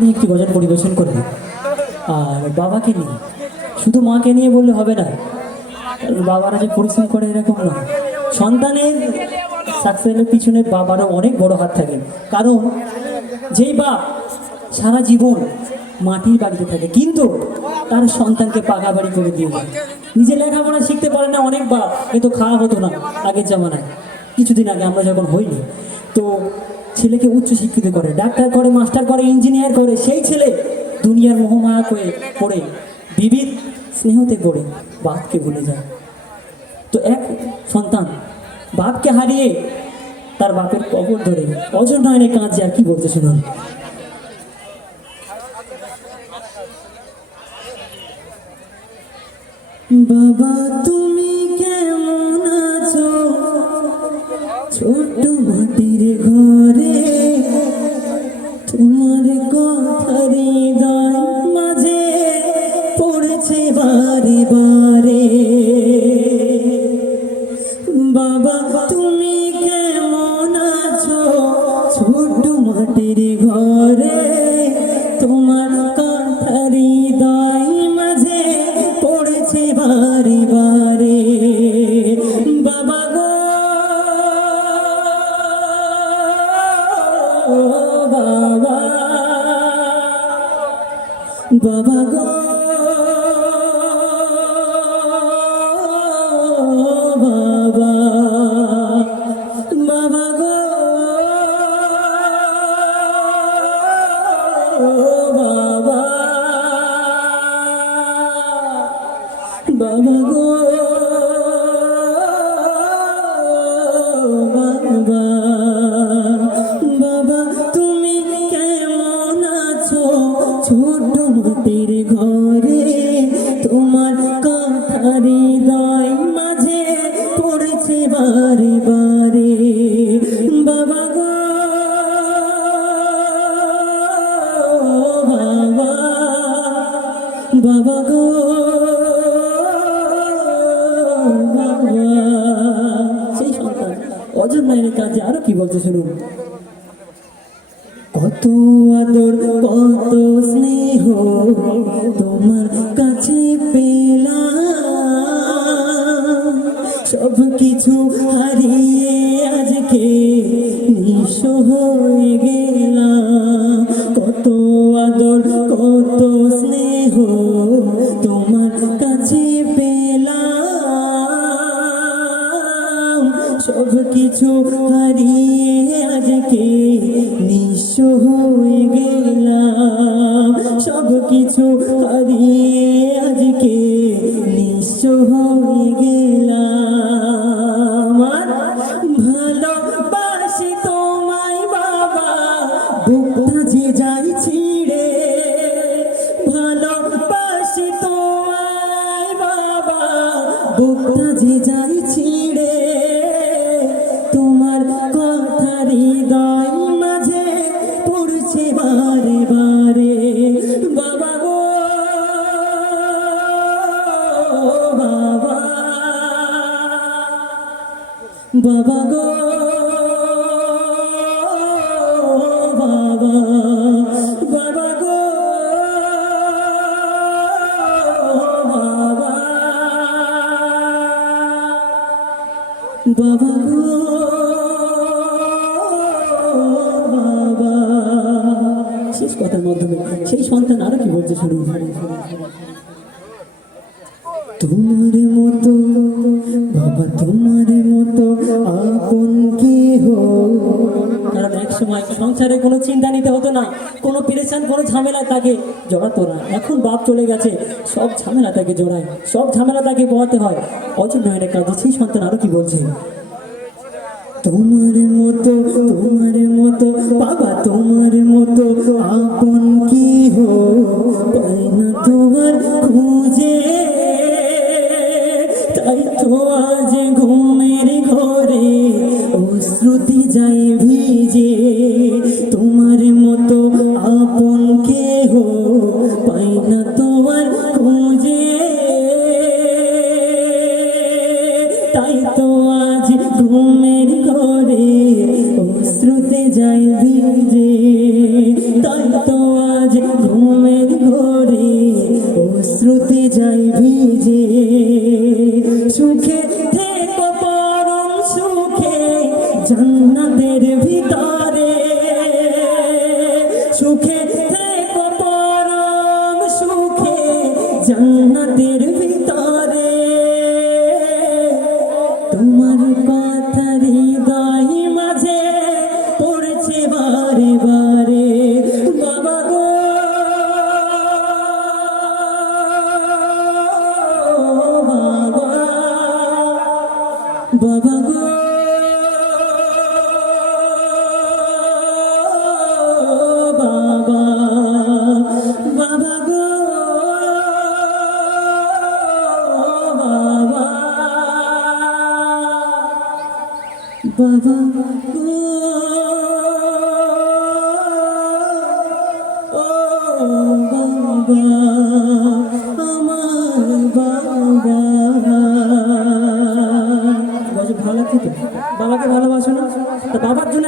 নিয়ে একটি গজল পরিবেশন করবে। আর বাবাকে নিয়ে, শুধু মাকে নিয়ে বললে হবে না, কারণ বাবারা যে পরিশ্রম করে এরকম না। সন্তানের সাকসেসের পিছনে বাবারও অনেক বড় হাত থাকে। কারণ যেই বাপ সারা জীবন মাটির বাড়িতে থাকে কিন্তু তার সন্তানকে পাকা বাড়ি করে দিয়ে যায়, নিজে লেখাপড়া শিখতে পারে না। অনেক বাপ, এ তো খাওয়া হতো না আগের জামানায়, কিছুদিন আগে আমরা যখন হইনি, তো ছেলেকে উচ্চ শিক্ষিত করে, ডাক্তার করে, মাস্টার করে, ইঞ্জিনিয়ার করে। সেই ছেলে দুনিয়ার মোহমায়া করে পড়ে, বিবিধ স্নেহতে পড়ে বাপকে ভুলে যায়। তো এক সন্তান বাপকে হারিয়ে তার বাপের কবর ধরে অজন নয়নে কাঁদছে। আর কি বলতে শুনুন। বাবা তুমি কেমন আছো, ছোট্ট মাটির ঘরে তোমার কথা হৃদয় মাঝে পড়েছে বারে বারে। বাবা তুমি কেমন আছো, ছোট্ট মাটির ঘরে তোমার কথা হৃদয় মাঝে পড়েছে বারে বারে। বাবা গো বাবা, বাবা গো বাবা, বাবা গো বাবা, বাবা গো বাবা, বাবা তুমি কেমন আছো, ছোট্ট মাটির ঘরে তোমার কথা হৃদয় মাঝে পড়েছে বারে বারে। বাবা গো বাবা, বাবা গো বাবা। সেই সন্তান অজন নয়নের কাজে আরো কি বলতে শুনুন। কত আদর কত স্নেহ তোমার কাছে পেলাম, সব কিছু হারিয়ে আজকে নিঃস্ব হয়ে গেলাম। কত আদর কত স্নেহ তোমার কাছে পেলাম, সব কিছু হারিয়ে আজকে নিঃস্ব হয়ে গেলাম। সব কিছু হারিয়ে আজকে নিঃস্ব হয়ে গেলাম। ভালোবাসি তোমায় বাবা, বুকটা যে যাই ছিঁড়ে। ভালোবাসি তোমায় বাবা, বুকটা যে যাই ছিঁড়ে। তোমার কথা হৃদয় মাঝে পড়ছে বারে বারে। বাবা গো বাবা, বাবা গো বাবা, বাবা গো বাবা, বাবা গো বাবা। শেষ কথার মাধ্যমে সেই সন্তান আরো কি বলছে শুনুন। তোমার মতো বাবা, তোমার মতো আপন কেহ। কারণ এক সময় সংসারে কোনো চিন্তা নিতে হতো না, কোনো পেরেশান, কোনো ঝামেলা তাকে জড়াতো না। এখন বাপ চলে গেছে, সব ঝামেলা তাকে জড়ায়, সব ঝামেলা তাকে পোহাতে হয়। অজন নয়নের কাজে সেই সন্তান আরো কি বলছে। তোমার মতো, তোমার মতো বাবা, তোমার মতো আপন কেহ পাই না তোমার খুঁজে। তাই তো আজ ঘুমের ঘরে অশ্রুতি যায় ভিজে। তোমার মতো আপন কেহ পাই না তোমার খুঁজে। তাই তো আজ ঘুমের ঘরে অশ্রুতে যায় ভিজে। তাই তো আজ অশ্রুতে যাই ভিজে, সুখে থেকো পরম সুখে জান্নাতের ভিতরে, সুখে থেকো পরম সুখে জান্নাতের ভিতরে। তোমার কথা হৃদয় মাঝে পড়ছে বারে বারে, বাবা গো বাবা, বাবা গো বাবা, বাবা গো বাবা, বাবা গো ও বাবা, আমার বাবা। ভালো লাগছে তো? বাবাকে ভালোবাসো না? তা বাবার জন্য